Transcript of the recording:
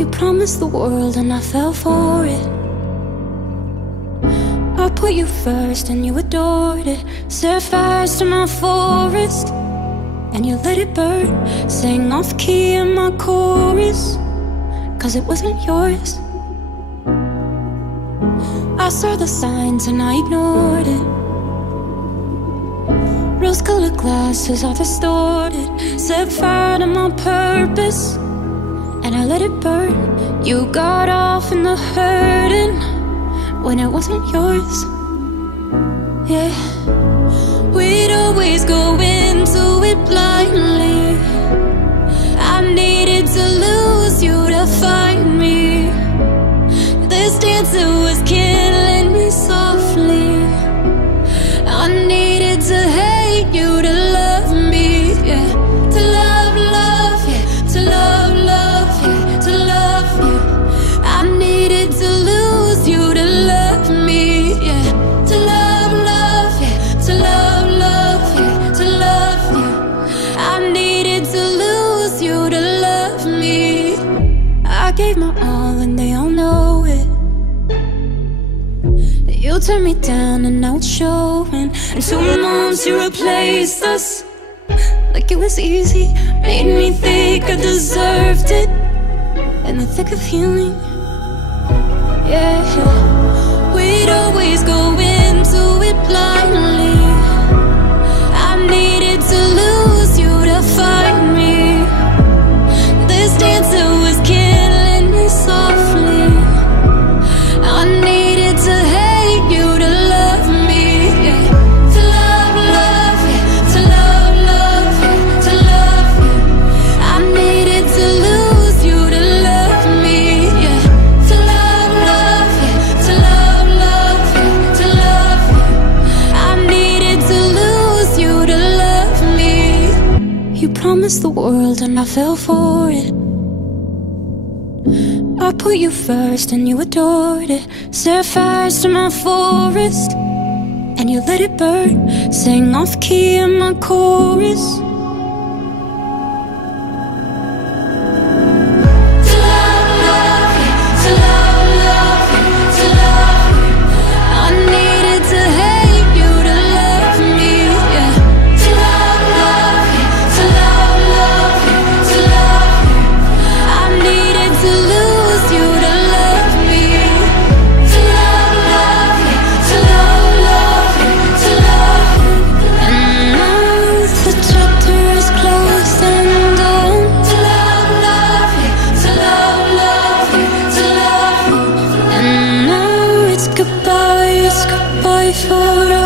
You promised the world and I fell for it. I put you first and you adored it. Set fires to my forest and you let it burn. Sang off key in my chorus, cause it wasn't yours. I saw the signs and I ignored it. Rose-colored glasses are distorted. Set fire to my purpose and I let it burn. You got off in the hurting when it wasn't yours. Yeah, we'd always go into it blindly. I needed to lose you to find me. This dancer was killing me softly. I needed to hate you to love me, yeah. To love, love, yeah. To love, love, yeah. To love you. I needed to lose you to love me, yeah. To love, love, yeah. To love, love, yeah. To love you. I needed to lose you to love me. I gave my all and they all know it. You turned me down and now it's showing. And 2 months you replaced us like it was easy. Made me think I deserved it in the thick of healing. Yeah, we'd always go into it blindly. I needed to lose you to find me. This dancer was killing me softly. I needed to hate you to love me, yeah. To love, love, yeah. To love, love, yeah. To love you. I needed to lose you to love me, yeah. To love, love, yeah. To love, love, yeah. To love you. I needed to lose you to love me. You promised the world and I fell for it. I put you first and you adored it. Set fires to my forest and you let it burn. Sang off key in my chorus. To love, love, yeah. To love, love, yeah. To love you. I needed to hate you to love me, yeah. To love, love, yeah. To love, love, yeah. To love you. I needed to lose you to love me. To love, love, yeah. To love, love, yeah. To love you. And now the chapter is closed and done. To love, love, yeah. To love, love, yeah. To love you. And now it's goodbye forever.